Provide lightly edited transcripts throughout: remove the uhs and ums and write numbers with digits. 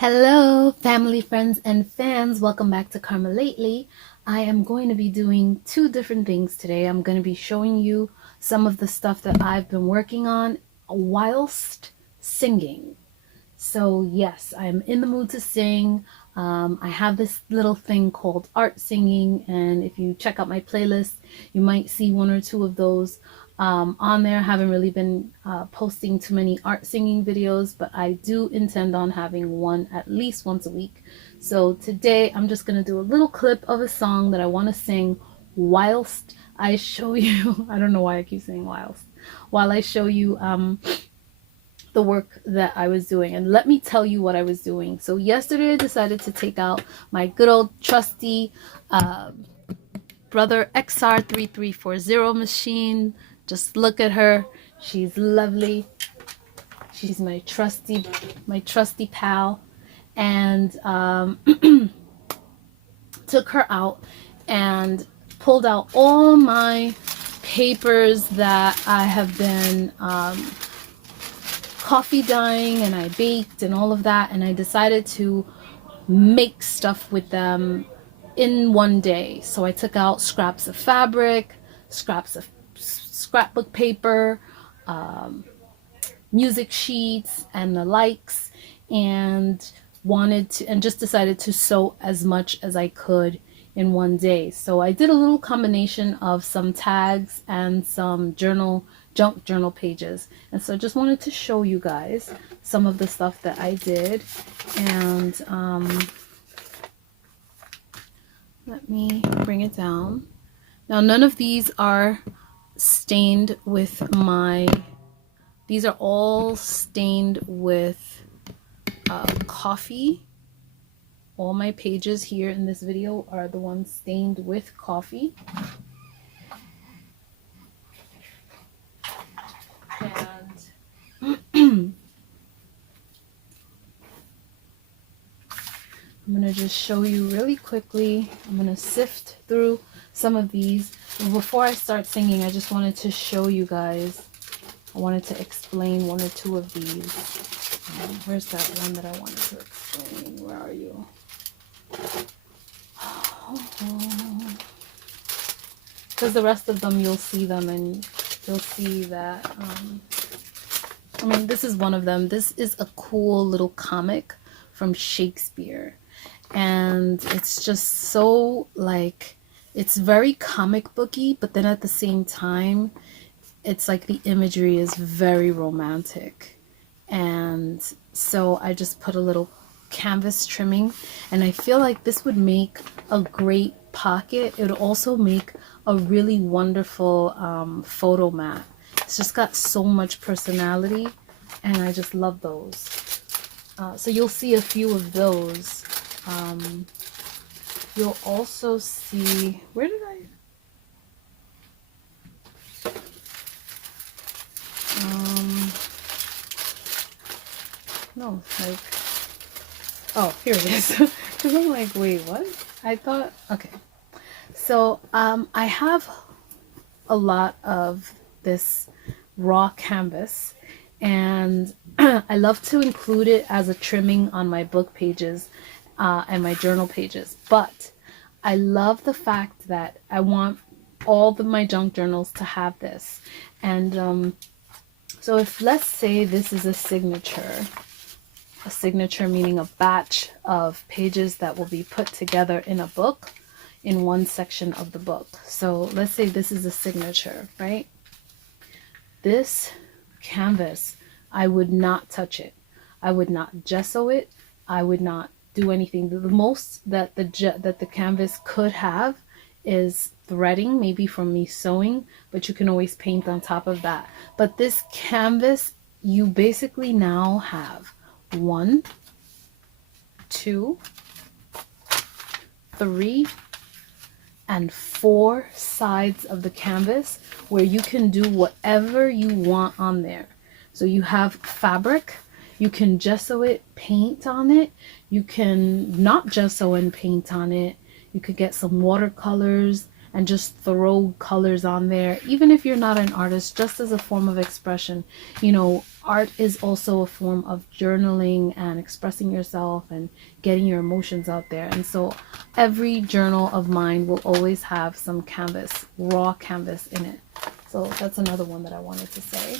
Hello, family, friends, and fans. Welcome back to Karma Lately. I am going to be doing two different things today. I'm going to be showing you some of the stuff that I've been working on whilst singing. So yes, I'm in the mood to sing. I have this little thing called art singing, and if you check out my playlist, you might see one or two of those on there. I haven't really been posting too many art singing videos, but I do intend on having one at least once a week. So today I'm just going to do a little clip of a song that I want to sing whilst I show you. I don't know why I keep saying while I show you the work that I was doing. And let me tell you what I was doing. So yesterday I decided to take out my good old trusty Brother XR3340 machine. Just look at her. She's lovely. She's my trusty pal. And took her out and pulled out all my papers that I have been coffee dyeing, and I baked and all of that, and I decided to make stuff with them in one day. So I took out scraps of fabric, scraps of scrapbook paper, music sheets and the likes, and just decided to sew as much as I could in one day. So I did a little combination of some tags and some junk journal pages, and so I just wanted to show you guys some of the stuff that I did. And let me bring it down. Now none of these are stained with these are all stained with coffee. All my pages here in this video are the ones stained with coffee. And I'm going to just show you really quickly. I'm going to sift through some of these. And before I start singing, I just wanted to show you guys. I wanted to explain one or two of these. Where's that one that I wanted to explain? Where are you? Because the rest of them, you'll see them, and you'll see that, I mean, this is one of them. This is a cool little comic from Shakespeare. And it's just so, like, it's very comic booky, but then at the same time, it's like the imagery is very romantic. And so I just put a little canvas trimming, and I feel like this would make a great pocket. It would also make a really wonderful photo mat. It's just got so much personality, and I just love those. So you'll see a few of those. You'll also see, where did I? No, like, oh, here it is. Because I'm like, wait, what? I thought, okay. So I have a lot of this raw canvas, and I love to include it as a trimming on my book pages and my journal pages. But I love the fact that I want all of my junk journals to have this. And so if, let's say this is a signature meaning a batch of pages that will be put together in a book, in one section of the book. So let's say this is a signature, right? This canvas, I would not touch it. I would not gesso it. I would not do anything. The most that the canvas could have is threading, maybe from me sewing, but you can always paint on top of that. But this canvas, you basically now have 1, 2, 3, and 4 sides of the canvas where you can do whatever you want on there. So you have fabric, you can gesso it, paint on it, you can not gesso and paint on it, you could get some watercolors and just throw colors on there, even if you're not an artist, just as a form of expression. You know, art is also a form of journaling and expressing yourself and getting your emotions out there. And so every journal of mine will always have some canvas, raw canvas in it. So that's another one that I wanted to say.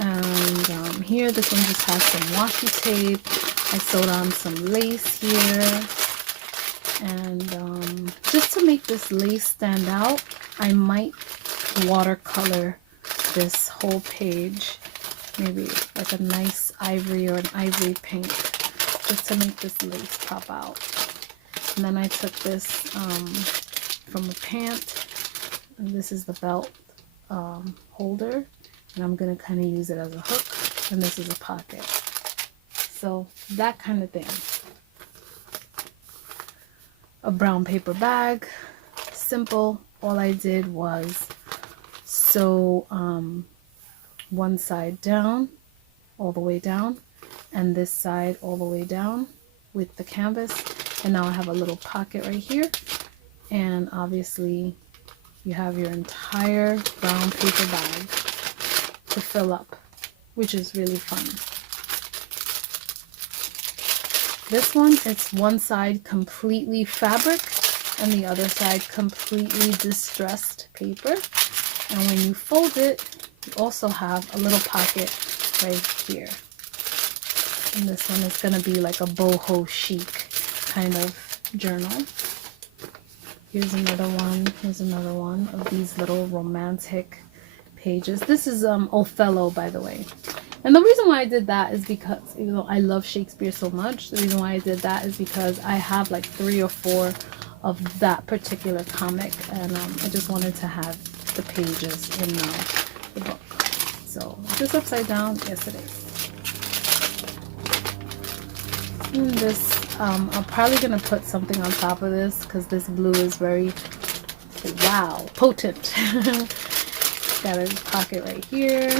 And here, this one just has some washi tape. I sewed on some lace here. And just to make this lace stand out, I might watercolor this whole page. Maybe like a nice ivory or an ivory pink, just to make this lace pop out. And then I took this from a pant, and this is the belt holder, and I'm gonna kind of use it as a hook, and this is a pocket. So that kind of thing. A brown paper bag, simple. All I did was sew one side down, all the way down, and this side all the way down with the canvas. And now I have a little pocket right here, and obviously you have your entire brown paper bag to fill up, which is really fun. This one, it's one side completely fabric and the other side completely distressed paper. And when you fold it, you also have a little pocket right here. And this one is going to be like a boho chic kind of journal. Here's another one. Here's another one of these little romantic pages. This is Othello, by the way. And the reason why I did that is because, even though I love Shakespeare so much, the reason why I did that is because I have like 3 or 4 of that particular comic, and I just wanted to have the pages in the book. So, is this upside down? Yes, it is. And this, I'm probably going to put something on top of this because this blue is very, wow, potent. Got a pocket right here.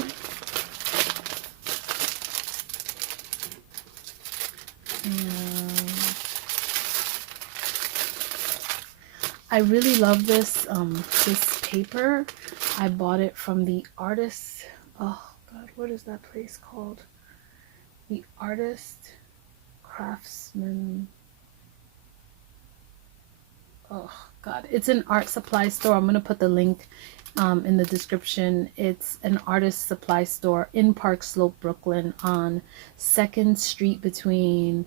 I really love this this paper. I bought it from the artist. Oh God, what is that place called? The artist Craftsman. Oh God, it's an art supply store. I'm gonna put the link in the description. It's an artist supply store in Park Slope, Brooklyn, on 2nd Street between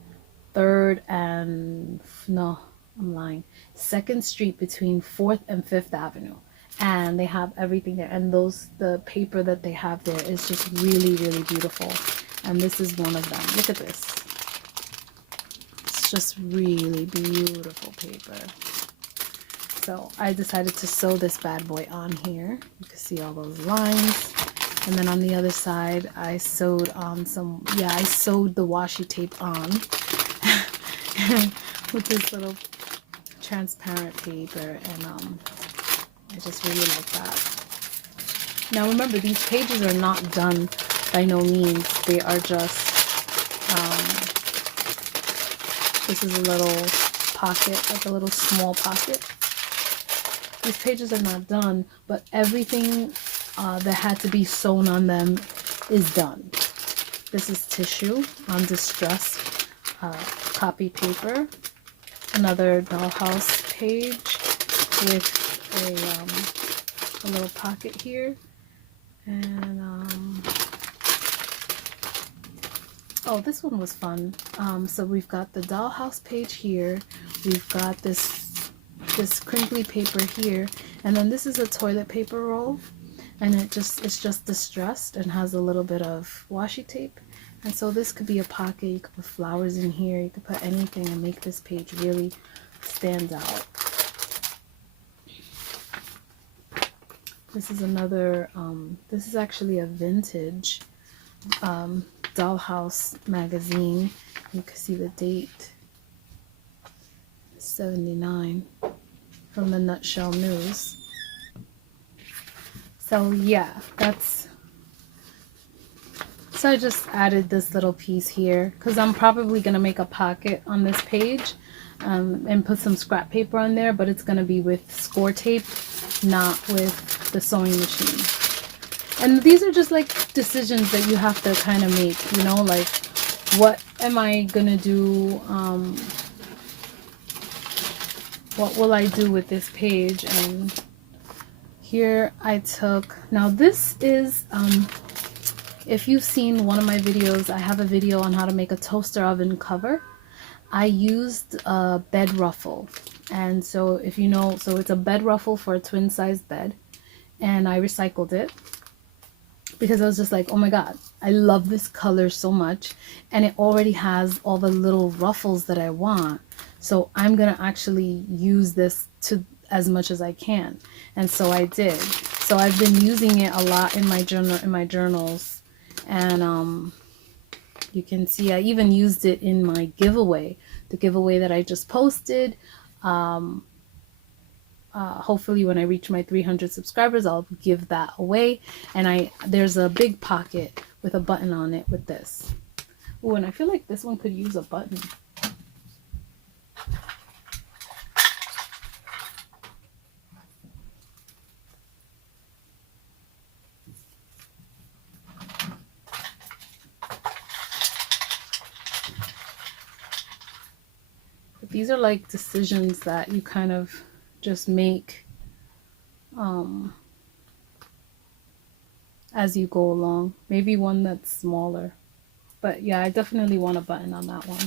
3rd and no, I'm lying. 2nd Street between 4th and 5th Avenue. And they have everything there. And the paper that they have there is just really, really beautiful. And this is one of them. Look at this. It's just really beautiful paper. So I decided to sew this bad boy on here. You can see all those lines. And then on the other side, I sewed on some, I sewed the washi tape on with this little transparent paper, and I just really like that. Now remember, these pages are not done by no means. They are just this is a little pocket, like a little small pocket. These pages are not done, but everything that had to be sewn on them is done. This is tissue on distressed copy paper. Another dollhouse page with a little pocket here, and oh, this one was fun. So we've got the dollhouse page here, we've got this crinkly paper here, and then this is a toilet paper roll, and it's just distressed and has a little bit of washi tape. And so this could be a pocket. You could put flowers in here. You could put anything and make this page really stand out. This is another, this is actually a vintage dollhouse magazine. You can see the date, 79, from the Nutshell News. So yeah, so I just added this little piece here because I'm probably going to make a pocket on this page. and put some scrap paper on there, but it's going to be with score tape, not with the sewing machine. And these are just like decisions that you have to kind of make, you know, like what am I going to do? What will I do with this page? And here I took, now this is, if you've seen one of my videos, I have a video on how to make a toaster oven cover. I used a bed ruffle, and so if you know, so it's a bed ruffle for a twin size bed, and I recycled it because I was just like, oh my god, I love this color so much, and it already has all the little ruffles that I want, so I'm gonna actually use this to as much as I can. And so I did. So I've been using it a lot in my journals, and you can see I even used it in my giveaway, the giveaway that I just posted. Hopefully when I reach my 300 subscribers, I'll give that away. And there's a big pocket with a button on it with this. Oh, and I feel like this one could use a button. But these are like decisions that you kind of just make as you go along. Maybe one that's smaller, but yeah, I definitely want a button on that one.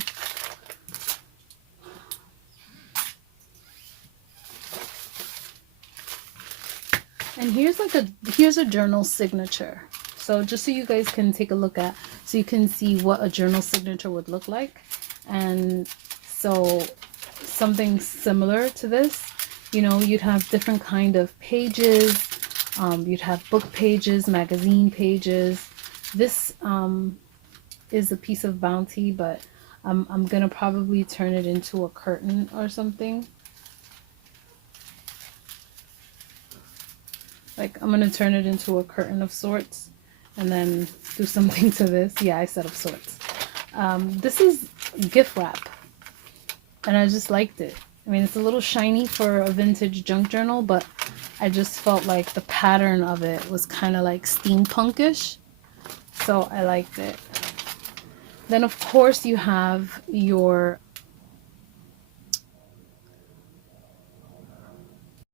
And here's a journal signature. So just so you guys can take a look at, so you can see what a journal signature would look like. And so something similar to this, you know, you'd have different kind of pages. You'd have book pages, magazine pages. This is a piece of Bounty, but I'm gonna probably turn it into a curtain or something. Like I'm gonna turn it into a curtain of sorts, and then do something to this. Yeah, I said of sorts. This is gift wrap, and I just liked it. I mean, it's a little shiny for a vintage junk journal, but I just felt like the pattern of it was kind of like steampunkish, so I liked it. Then of course you have your,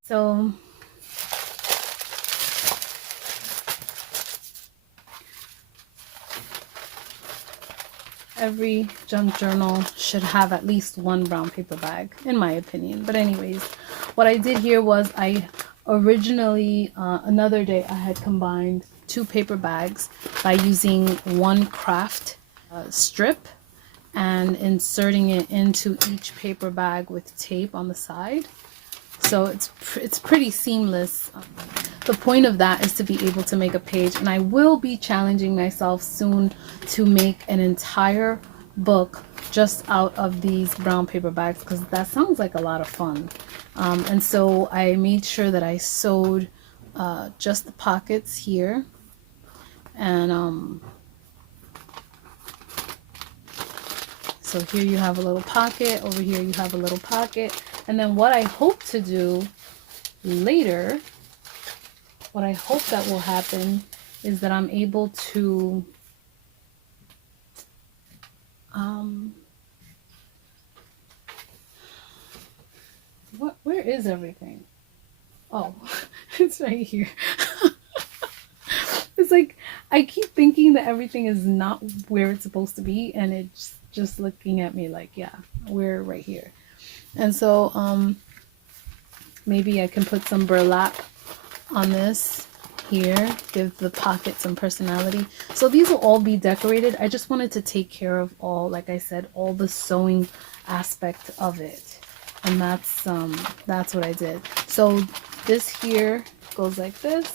so every junk journal should have at least one brown paper bag, in my opinion. But anyways, what I did here was I originally, another day, I had combined 2 paper bags by using one craft strip and inserting it into each paper bag with tape on the side. So it's pretty seamless. The point of that is to be able to make a page, and I will be challenging myself soon to make an entire book just out of these brown paper bags, because that sounds like a lot of fun. And so I made sure that I sewed just the pockets here, and so here you have a little pocket, over here you have a little pocket. And then what I hope to do later, what I hope that will happen is that I'm able to where is everything? Oh, it's right here. It's like I keep thinking that everything is not where it's supposed to be, and it's just looking at me like, yeah, we're right here. And so maybe I can put some burlap on this here, give the pocket some personality. So these will all be decorated. I just wanted to take care of all, like I said, all the sewing aspect of it, and that's what I did. So this here goes like this,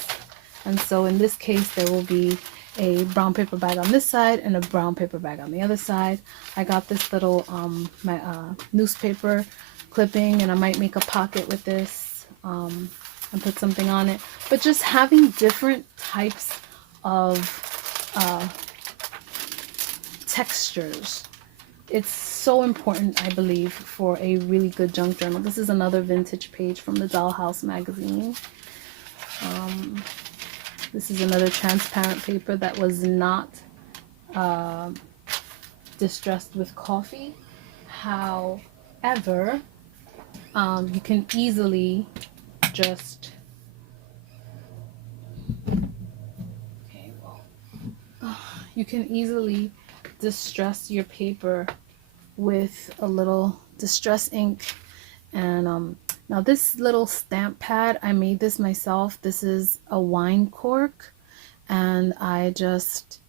and so in this case there will be a brown paper bag on this side and a brown paper bag on the other side. I got this little newspaper clipping, and I might make a pocket with this and put something on it. But just having different types of textures it's so important, I believe, for a really good junk journal. This is another vintage page from the Dollhouse magazine. This is another transparent paper that was not distressed with coffee. However, you can easily just you can easily distress your paper with a little distress ink. And now this little stamp pad, I made this myself. This is a wine cork, and I just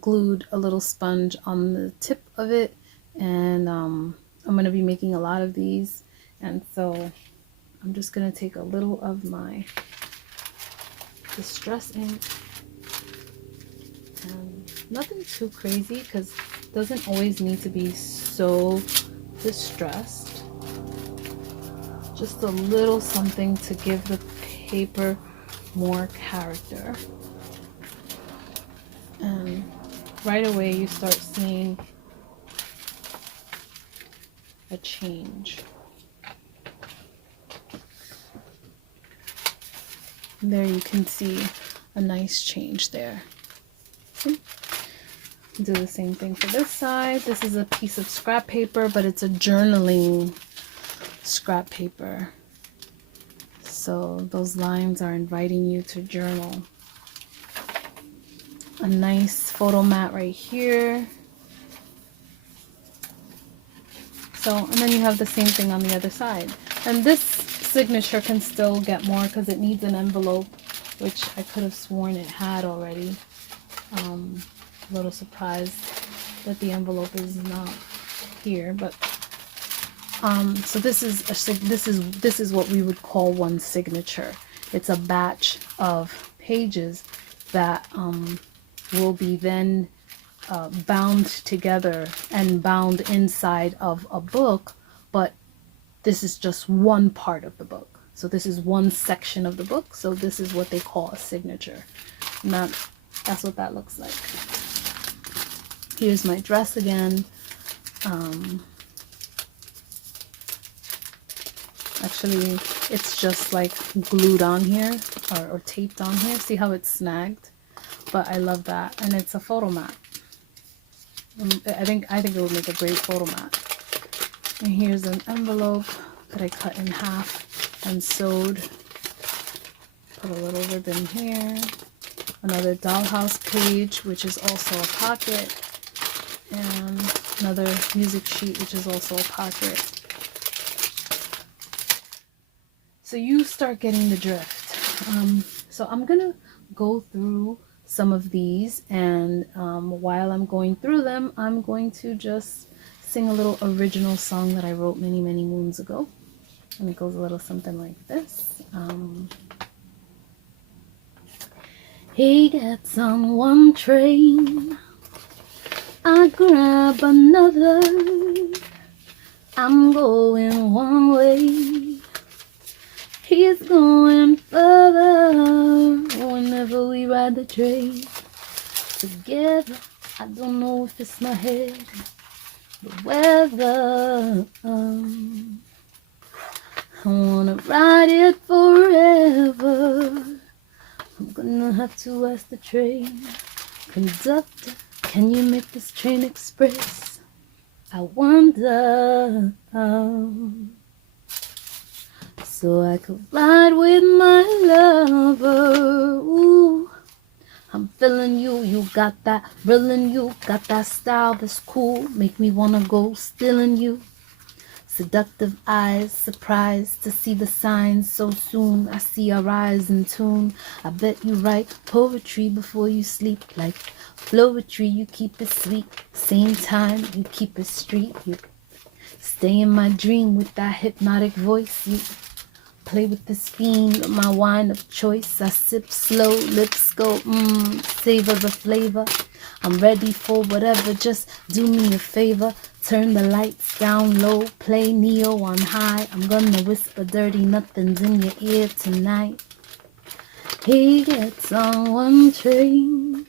glued a little sponge on the tip of it, and I'm going to be making a lot of these, and so I'm just going to take a little of my distress ink, and nothing too crazy because it doesn't always need to be so distressed. Just a little something to give the paper more character. And right away you start seeing a change. There you can see a nice change there. See? Do the same thing for this side. This is a piece of scrap paper, but it's a journaling scrap paper. So those lines are inviting you to journal. A nice photo mat right here. So, and then you have the same thing on the other side. And this signature can still get more because it needs an envelope, which I could have sworn it had already. A little surprised that the envelope is not here, but so this is what we would call one signature. It's a batch of pages that will be then bound together and bound inside of a book, but this is just one part of the book. So this is one section of the book, so this is what they call a signature. And that's what that looks like. Here's my dress again. Actually, it's just like glued on here or taped on here. See how it's snagged? But I love that, and it's a photo mat. I think it would make a great photo mat. And here's an envelope that I cut in half and sewed. Put a little ribbon here. Another dollhouse page, which is also a pocket. And another music sheet, which is also a pocket. So you start getting the drift. So I'm gonna go through some of these, and while I'm going through them, I'm going to just sing a little original song that I wrote many moons ago, and it goes a little something like this. He gets on one train, I grab another, I'm going one way, he's going further. Whenever we ride the train together, I don't know if it's my head, the weather. I wanna ride it forever. I'm gonna have to ask the train conductor, can you make this train express? I wonder. So I could ride with my lover. Ooh, I'm feeling you. You got that thrilling, you got that style that's cool. Make me wanna go stealing you. Seductive eyes, surprised to see the signs so soon. I see our eyes in tune. I bet you write poetry before you sleep, like poetry. You keep it sweet, same time you keep it street. You stay in my dream with that hypnotic voice. You play with this fiend, my wine of choice. I sip slow, lips go, savor the flavor. I'm ready for whatever, just do me a favor. Turn the lights down low, play Neo on high. I'm gonna whisper dirty nothings in your ear tonight. He gets on one train,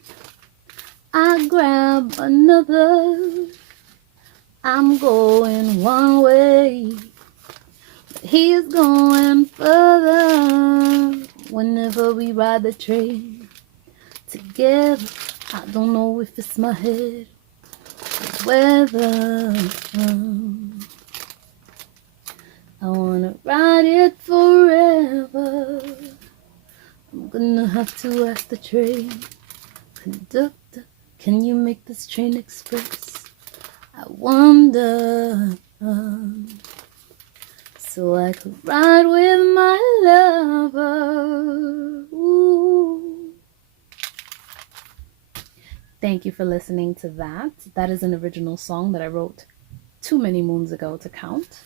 I grab another, I'm going one way, he's going further. Whenever we ride the train together, I don't know if it's my head or weather. I wanna ride it forever. I'm gonna have to ask the train conductor, can you make this train express? I wonder, so I could ride with my lover. Ooh. Thank you for listening to that. That is an original song that I wrote too many moons ago to count.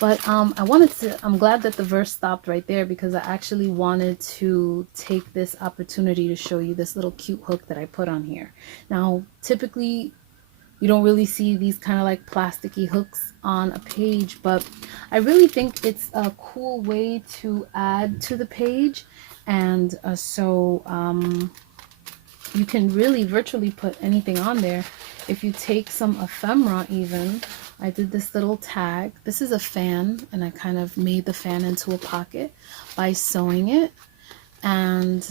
But I'm glad that the verse stopped right there, because I actually wanted to take this opportunity to show you this little cute hook that I put on here. Now, typically, you don't really see these kind of like plasticky hooks on a page, but I really think it's a cool way to add to the page. And you can really virtually put anything on there. If you take some ephemera even, I did this little tag. This is a fan, and I kind of made the fan into a pocket by sewing it. And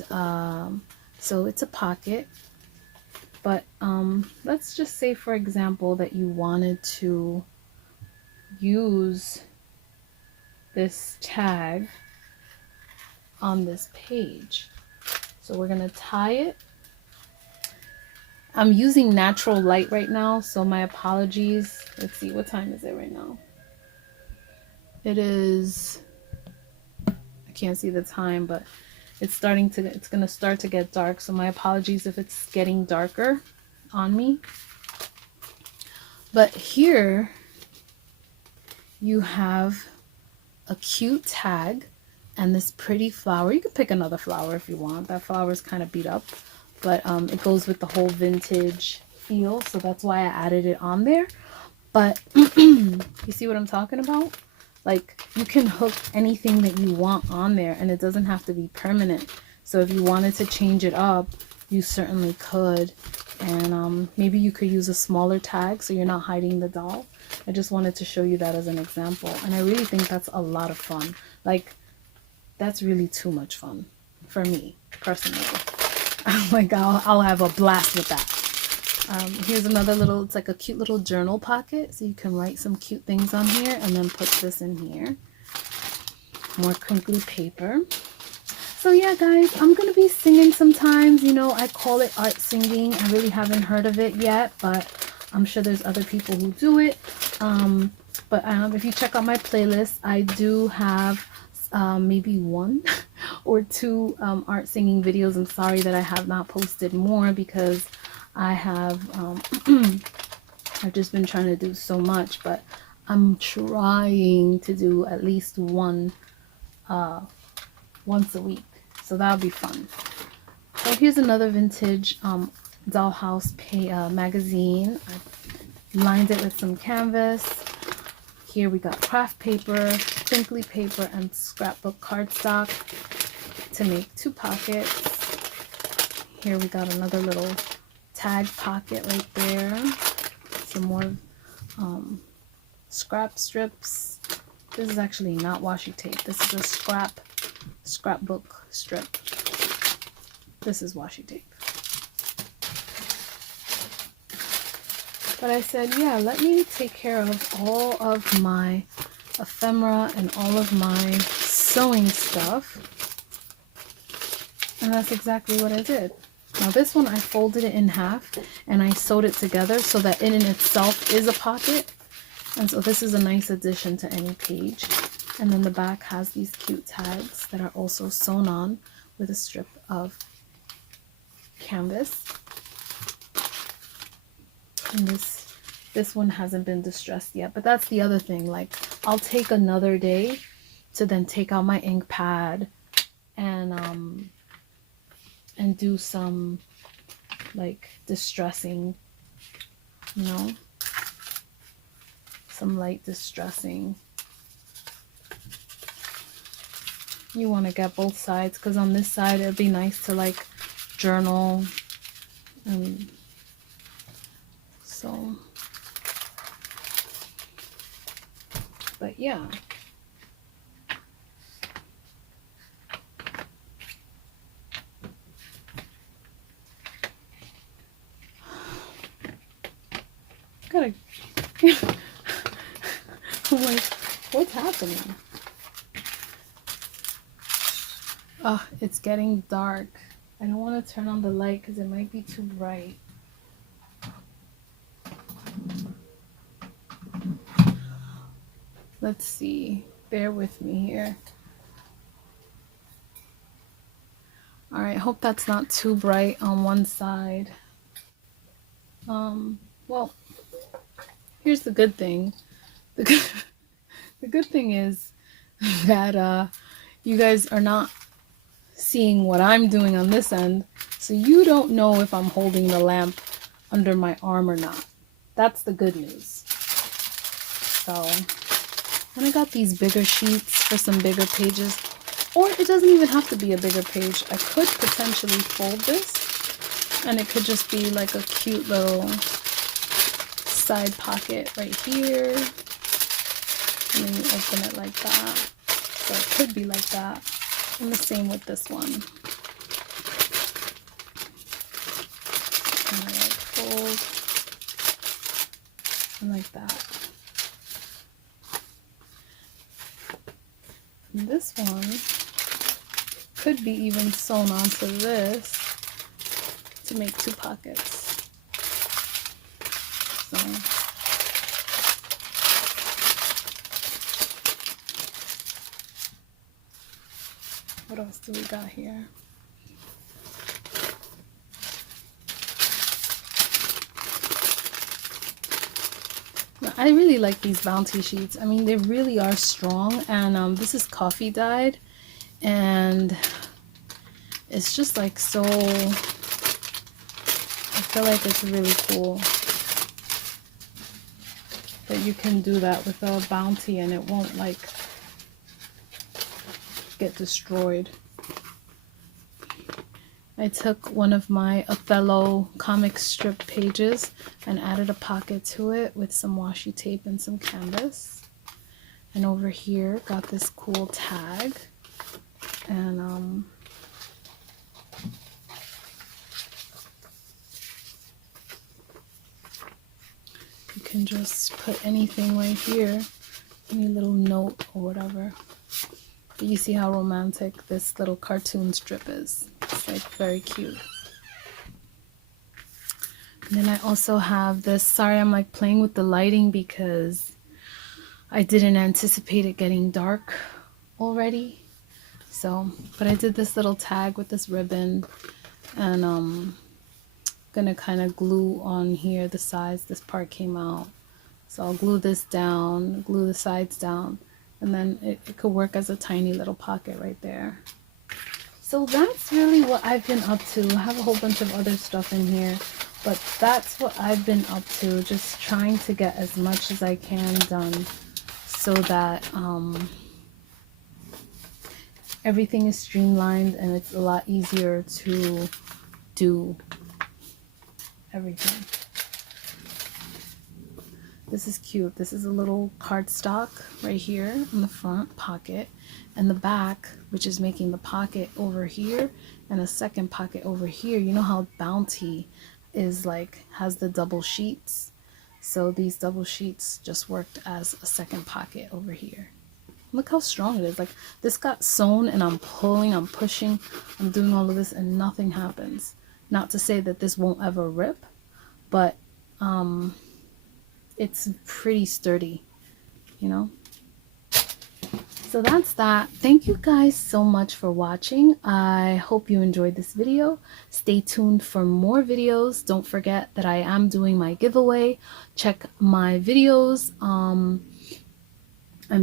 so it's a pocket. But let's just say, for example, that you wanted to use this tag on this page. So we're going to tie it. I'm using natural light right now, so my apologies. Let's see, what time is it right now? It is, I can't see the time, but it's going to start to get dark, so my apologies if it's getting darker on me. But here you have a cute tag and this pretty flower. You could pick another flower if you want. That flower is kind of beat up, but it goes with the whole vintage feel, so that's why I added it on there. But you see what I'm talking about? Like, you can hook anything that you want on there, and it doesn't have to be permanent. So if you wanted to change it up, you certainly could. And maybe you could use a smaller tag so you're not hiding the doll. I just wanted to show you that as an example, and I really think that's a lot of fun. Like, that's really too much fun for me personally. Like, I'll have a blast with that. Here's another little, it's like a cute little journal pocket, so you can write some cute things on here and then put this in here. More crinkly paper. So yeah, guys, I'm gonna be singing sometimes. You know, I call it art singing. I really haven't heard of it yet, but I'm sure there's other people who do it. But if you check out my playlist, I do have maybe 1 or 2 art singing videos. I'm sorry that I have not posted more, because I have I've just been trying to do so much, but I'm trying to do at least one once a week, so that'll be fun. So here's another vintage dollhouse magazine. I lined it with some canvas. Here we got craft paper, crinkly paper, and scrapbook cardstock to make 2 pockets. Here we got another little tag pocket right there. Some more scrap strips. This is actually not washi tape. This is a scrapbook strip. This is washi tape. But I said, yeah, let me take care of all of my ephemera and all of my sewing stuff. And that's exactly what I did. Now this one, I folded it in half and I sewed it together so that it in itself is a pocket. And so this is a nice addition to any page. And then the back has these cute tags that are also sewn on with a strip of canvas. And this one hasn't been distressed yet, but that's the other thing. Like, I'll take another day to then take out my ink pad and do some like distressing, you know, some light distressing. You want to get both sides, because on this side it'd be nice to like journal, and so But yeah. Gotta. I'm like, what's happening? Oh, it's getting dark. I don't want to turn on the light because it might be too bright. Let's see. Bear with me here. Alright, hope that's not too bright on one side. Well, here's the good thing. The good thing is that you guys are not seeing what I'm doing on this end, so you don't know if I'm holding the lamp under my arm or not. That's the good news. So, and I got these bigger sheets for some bigger pages, or it doesn't even have to be a bigger page. I could potentially fold this, and it could just be like a cute little side pocket right here, and then you open it like that. So it could be like that, and the same with this one. And I like fold, and like that. And this one could be even sewn onto this to make two pockets. So what else do we got here? I really like these Bounty sheets. I mean, they really are strong, and this is coffee dyed, and it's just like so, I feel like it's really cool that you can do that with a Bounty and it won't like get destroyed. I took one of my Othello comic strip pages and added a pocket to it with some washi tape and some canvas. And over here got this cool tag, and you can just put anything right here, any little note or whatever. But you see how romantic this little cartoon strip is. It's like very cute. And then I also have this, sorry I'm like playing with the lighting because I didn't anticipate it getting dark already. So, but I did this little tag with this ribbon, and gonna kind of glue on here the sides. This part came out, so I'll glue this down, glue the sides down, and then it could work as a tiny little pocket right there. So that's really what I've been up to. I have a whole bunch of other stuff in here, but that's what I've been up to, just trying to get as much as I can done so that everything is streamlined and it's a lot easier to do everything. This is cute. This is a little cardstock right here in the front pocket, and the back, which is making the pocket over here and a second pocket over here. You know how Bounty is like, has the double sheets? So these double sheets just worked as a second pocket over here. Look how strong it is. Like, this got sewn and I'm pulling, I'm pushing, I'm doing all of this and nothing happens. Not to say that this won't ever rip, but it's pretty sturdy, you know? So that's that. Thank you guys so much for watching. I hope you enjoyed this video. Stay tuned for more videos. Don't forget that I am doing my giveaway. Check my videos. I'm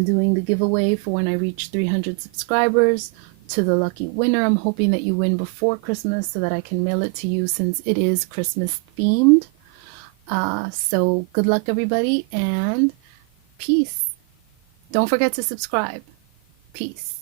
doing the giveaway for when I reach 300 subscribers to the lucky winner. I'm hoping that you win before Christmas so that I can mail it to you, since it is Christmas themed. So good luck everybody, and peace. Don't forget to subscribe. Peace.